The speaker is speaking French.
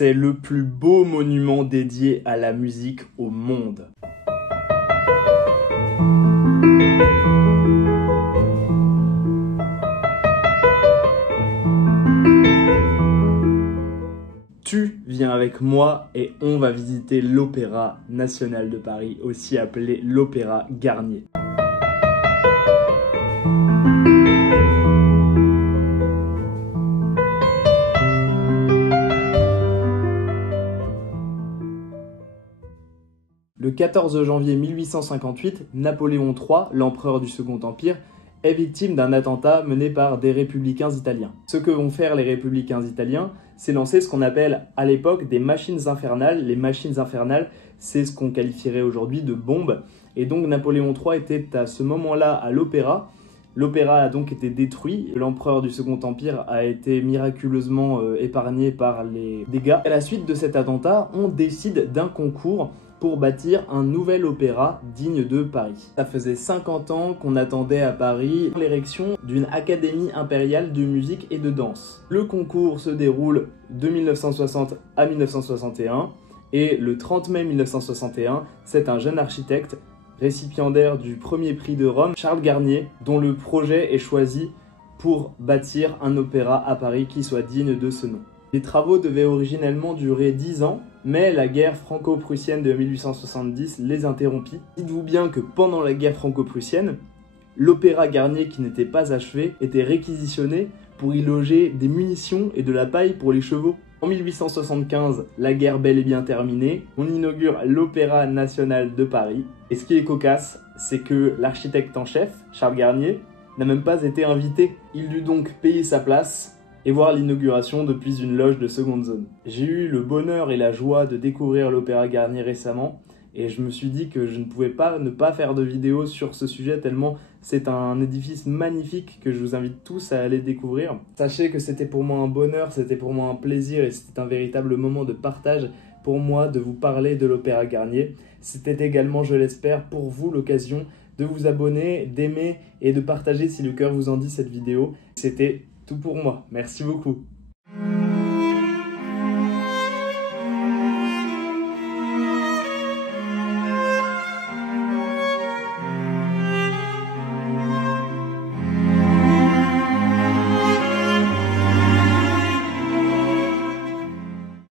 C'est le plus beau monument dédié à la musique au monde. Tu viens avec moi et on va visiter l'Opéra National de Paris, aussi appelé l'Opéra Garnier. Le 14 janvier 1858, Napoléon III, l'empereur du Second Empire, est victime d'un attentat mené par des républicains italiens. Ce que vont faire les républicains italiens, c'est lancer ce qu'on appelle à l'époque des machines infernales. Les machines infernales, c'est ce qu'on qualifierait aujourd'hui de bombes. Et donc Napoléon III était à ce moment-là à l'opéra. L'opéra a donc été détruit. L'empereur du Second Empire a été miraculeusement épargné par les dégâts. À la suite de cet attentat, on décide d'un concours pour bâtir un nouvel opéra digne de Paris. Ça faisait 50 ans qu'on attendait à Paris l'érection d'une académie impériale de musique et de danse. Le concours se déroule de 1960 à 1961 et le 30 mai 1961, c'est un jeune architecte récipiendaire du premier prix de Rome, Charles Garnier, dont le projet est choisi pour bâtir un opéra à Paris qui soit digne de ce nom. Les travaux devaient originellement durer 10 ans, mais la guerre franco-prussienne de 1870 les interrompit. Dites-vous bien que pendant la guerre franco-prussienne, l'opéra Garnier, qui n'était pas achevé, était réquisitionné pour y loger des munitions et de la paille pour les chevaux. En 1875, la guerre bel et bien terminée, on inaugure l'Opéra National de Paris. Et ce qui est cocasse, c'est que l'architecte en chef, Charles Garnier, n'a même pas été invité. Il dut donc payer sa place et voir l'inauguration depuis une loge de seconde zone. J'ai eu le bonheur et la joie de découvrir l'Opéra Garnier récemment et je me suis dit que je ne pouvais pas ne pas faire de vidéo sur ce sujet tellement c'est un édifice magnifique que je vous invite tous à aller découvrir. Sachez que c'était pour moi un bonheur, c'était pour moi un plaisir et c'était un véritable moment de partage pour moi de vous parler de l'Opéra Garnier. C'était également, je l'espère, pour vous l'occasion de vous abonner, d'aimer et de partager si le cœur vous en dit cette vidéo. C'était tout pour moi. Merci beaucoup.